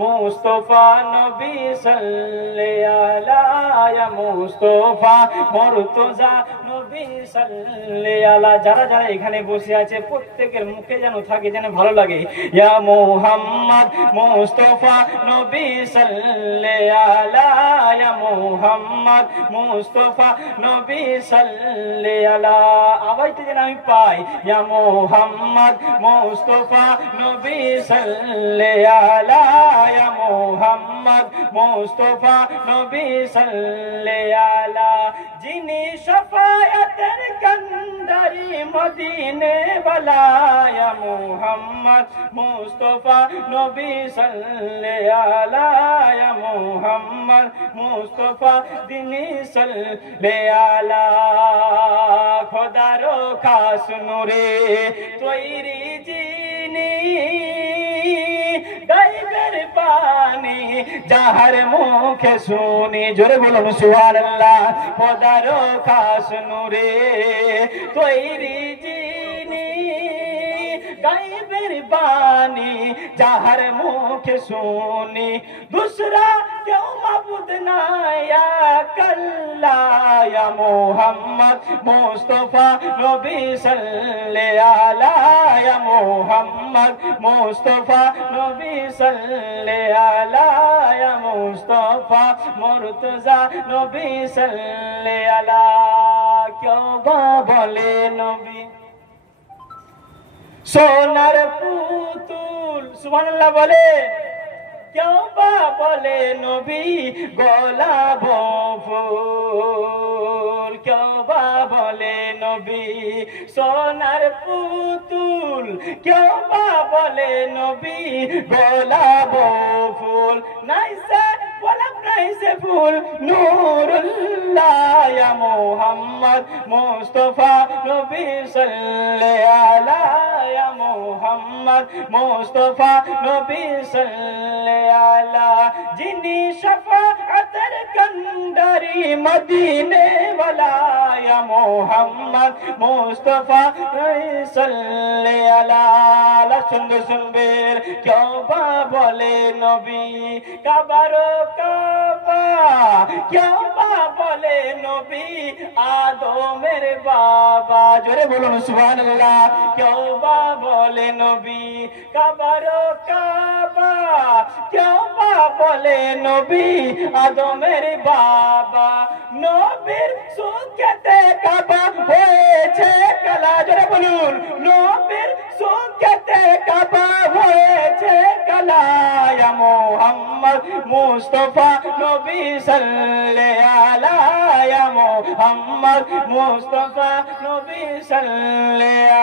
মুস্তফা নবী সাল্লাল্লাহু আলা মুস্তফা মুর্তজা নবী সাল্লাল্লাহু। যারা যারা এখানে বসে আছে প্রত্যেকের মুখে যেন থাকে, যেন ভালো লাগে। ইয়া মুহাম্মদ মুস্তফা নবী সাল্লাল্লাহু ইয়া মুহাম্মদ মুস্তফা নবী সাল্লাল্লাহু। আওয়াজটা যেন আমি পাই। ইয়া মুহাম্মদ মুস্তফা নবী সাল্লাল্লাহু ইয়া মুহাম্মদ মুস্তফা নবী সাল্লাল্লাহু। যিনি শাফায়াতের কান্ডারি মদিনে ওয়ালা ইয়া মুহাম্মদ মুস্তফা নবী সাল্লাল্লাহু ইয়া মুহাম্মদ মুস্তফা দিনী সাল্লাল্লাহু। খোদারো খাস নূরে তৈরি যিনি গায়বের পানি যাহার মুখে শুনি, জোরে বলুন সুবহানাল্লাহ। খোদারো খাস নূরে তৈরি যিনি গায়বের বাণী যাহার মুখে শুনি, দুসরা কেউ মাবুদ নাই আল্লাহ। ইয়া মুহাম্মদ মুস্তফা নবী সাল্লাল্লাহু ইয়া মুহাম্মদ মুস্তফা নবী সাল্লাল্লাহু ইয়া মুস্তফা মুর্তজা নবী সাল্লাল্লাহু। কেউ বা বলে নবী সোনার পুতুল, সুবহানাল্লাহ বলে। কেউ বা বলে নবী গোলাপ ফুল, কেউ বা বলে নবী সোনার পুতুল, কেউ বা বলে নবী গোলাপ ফুল। নাই সে গোলাপ নাই সে ফুল নূরুল্লাহ। ইয়া মুহাম্মদ মুস্তফা নবী সাল্লাল্লাহু ইয়া মুহাম্মদ মুস্তফা নবী সাল্লাল্লাহু। যিনি শাফাআতের কান্ডারি মদিনে ওয়ালা ইয়া মুহাম্মদ মুস্তফা সাল্লাল্লাহু। সুন্দর সুন্দর কেউ বা বলে নবী কাবারো কাবা, কেউ বা বলে নবী আদমের বাবা, জোরে বলুন সুবহানাল্লাহ। কেউ বা বলে নবী কাবারো কাবা, কেউ বা বলে নবী আদমের বাবা। নবীর সুখেতে কাবা হয়েছে কালা, জোরে বলুন। নবীর সুখেতে কাবা হয়েছে কালা। ইয়া মুহাম্মদ মুস্তফা নবী সাল্লাল্লাহু ইয়া মুহাম্মদ মুস্তফা নবী সাল্লাল্লাহু